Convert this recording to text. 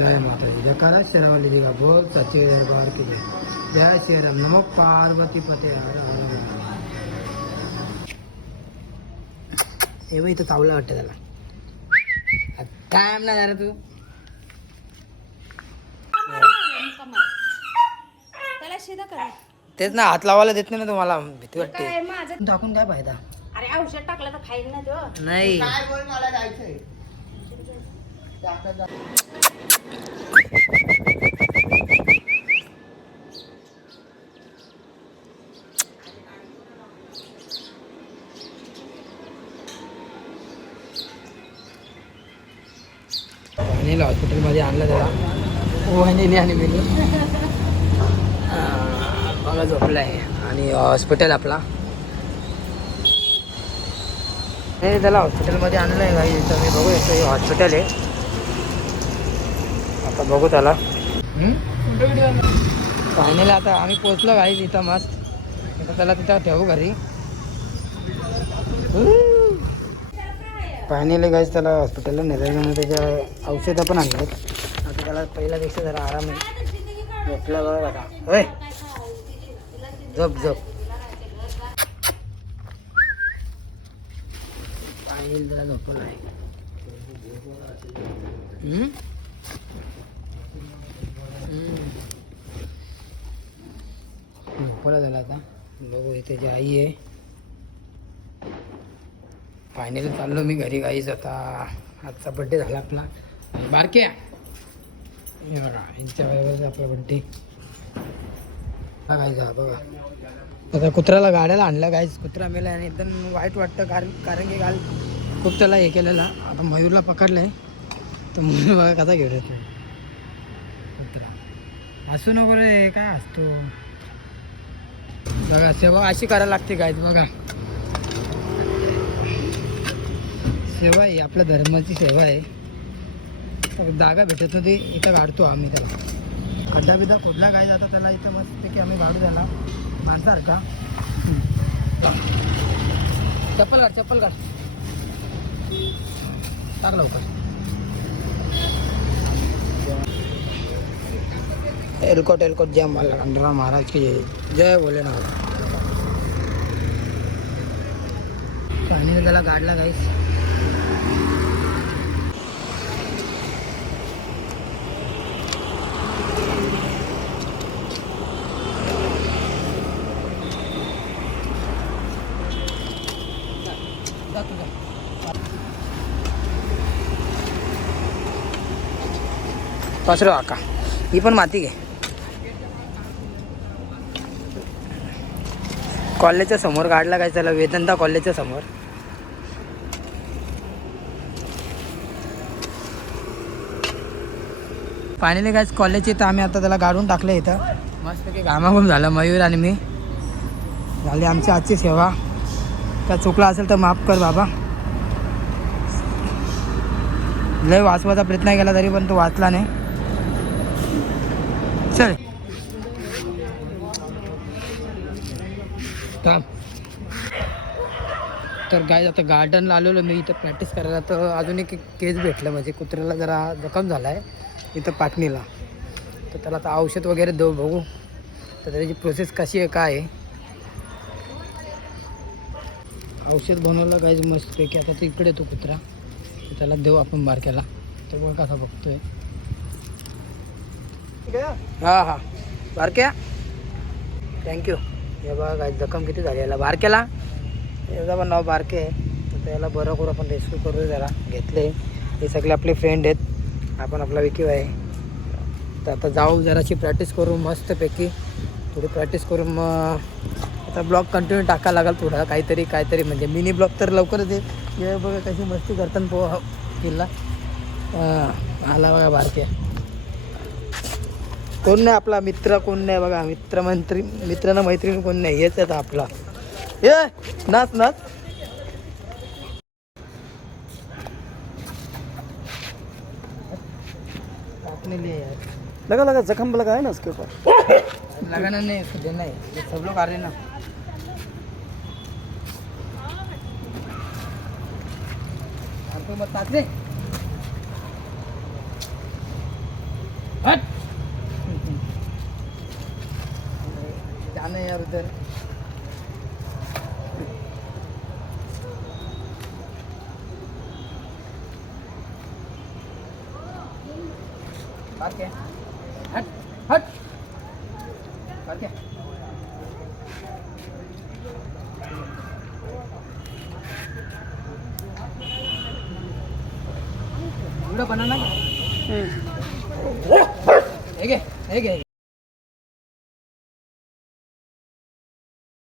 जय माता दी। जयकारा शेरावाली जी का बोल सच्चे दरबार की जय जय श्री राम नमो पार्वती पते हर हर महादेव. बघ इथं चावला वाटतं त्याला काय म्हणणार जरा तू। त्याला शिदा करा। तेच ना हात लावायला देत नाही ना तुम्हाला भीती वाटते. काय माझं टाकून काय फायदा. अरे औषध टाकलं तर खाईल ना तो. नाही. नेलं हॉस्पिटलमध्ये आणलं त्याला. हो, वहिनीने आणि मी बघा झोपलं आहे आणि हॉस्पिटल आपला. नाही त्याला हॉस्पिटलमध्ये आणलं आहे काही मी बघू येतो हे हॉस्पिटल आहे. आता बघू त्याला. फायनली आता आम्ही पोचलो काही इथं मस्त. आता त्याला तिथं ठेवू घरी. फायनली गाईज त्याला हॉस्पिटलला नेलं त्याच्या औषधं पण आणलेत आता त्याला पहिल्यापेक्षा जरा आराम आहे. झोपला बघा आता. होय झोप झोप. फायनली त्याला झोपवलं आहे. झोपायला झाला आता. बघू इथे जी आई आहे. फायनली चाललो मी घरी गाईच आता आजचा बड्डे झाला आपला. बारके बघा यांच्या बरोबर आपला बड्डे गाईज हा बघा. आता कुत्र्याला गाड्याला आणलं गायच कुत्रा मेला आणि एकदम वाईट वाटतं कारण कारण की काल खूप त्याला हे केलेला. आता मयूरला पकडलं आहे तर मयूर बघा कसा घेऊन येतो कुत्रा. हसू नको रे काय असतो? बघा सेवा अशी करायला लागते काय बघा. सेवा आहे आपल्या धर्माची सेवा आहे. जागा भेटत होती इथं काढतो आम्ही त्याला. खड्डा बिड्डा खोदला काय जाता त्याला इथं मस्त की आम्ही काढू त्याला माणसारखा चप्पल काढ चप्पल काढ. टाक लवकर. एलकोट एलकोट जय मला खंडराव महाराज की जय. जय भोलेनाथ. आणि त्याला काढला गाईस पसरव आका ही पण माती घे. कॉलेजच्या समोर काढला काय चला वेदांता कॉलेजच्या समोर. फायनली काय कॉलेजचे तर आम्ही आता त्याला गाडून टाकलं इथं. मस्त घामाघूम झालं मयूर आणि मी. झाली आमची आजची सेवा. काय चुकला असेल तर माफ कर बाबा. लय वाचवायचा प्रयत्न केला तरी पण तो वाचला नाही. चल. थांब. तर गाय आता गार्डनला आलेलो मी इथं प्रॅक्टिस करायला. तर अजून एक केस भेटलं म्हणजे कुत्र्याला जरा जखम झाला आहे इथं पाटणीला. तर त्याला आता औषध वगैरे देऊ बघू. तर त्याची प्रोसेस कशी आहे काय आहे. औषध बनवलं गायज मस्तपैकी. आता तो इकडे तो कुत्रा. तर त्याला देऊ आपण बारक्याला. तर बघ कसा बघतोय. हा हा. बारक्या? थँक्यू हे बघा जखम किती झाली याला? बारकेला याचा पण नाव बारके आहे. तर त्याला बरं करू आपण रेस्क्यू करू जरा. घेतले. हे सगळे आपले फ्रेंड आहेत. आपण आपला विकीव आहे. तर आता जाऊ जराशी प्रॅक्टिस करू मस्तपैकी. थोडी प्रॅक्टिस करून मग आता ब्लॉग कंटिन्यू टाकायला लागेल थोडा काहीतरी काहीतरी. म्हणजे मिनी ब्लॉग तर लवकरच आहे. बघा कशी मस्ती करताना पो किल्ला. आला बघा बारके. कोण नाही आपला मित्र कोण नाही बघा मित्र मंत्री मित्र ना मैत्रीण कोण नाही हेच आता आपला. ये नाच नाच. आपने लिए यार लगा लगा जख्म लगा है ना उसके ऊपर? लगाना नहीं उसको देना है ये सब लोग आ रहे ना हमको मत जाना यार उधर बाहर क्या हट हट बाहर क्या वीडियो बनाना क्या? हे घे हे घे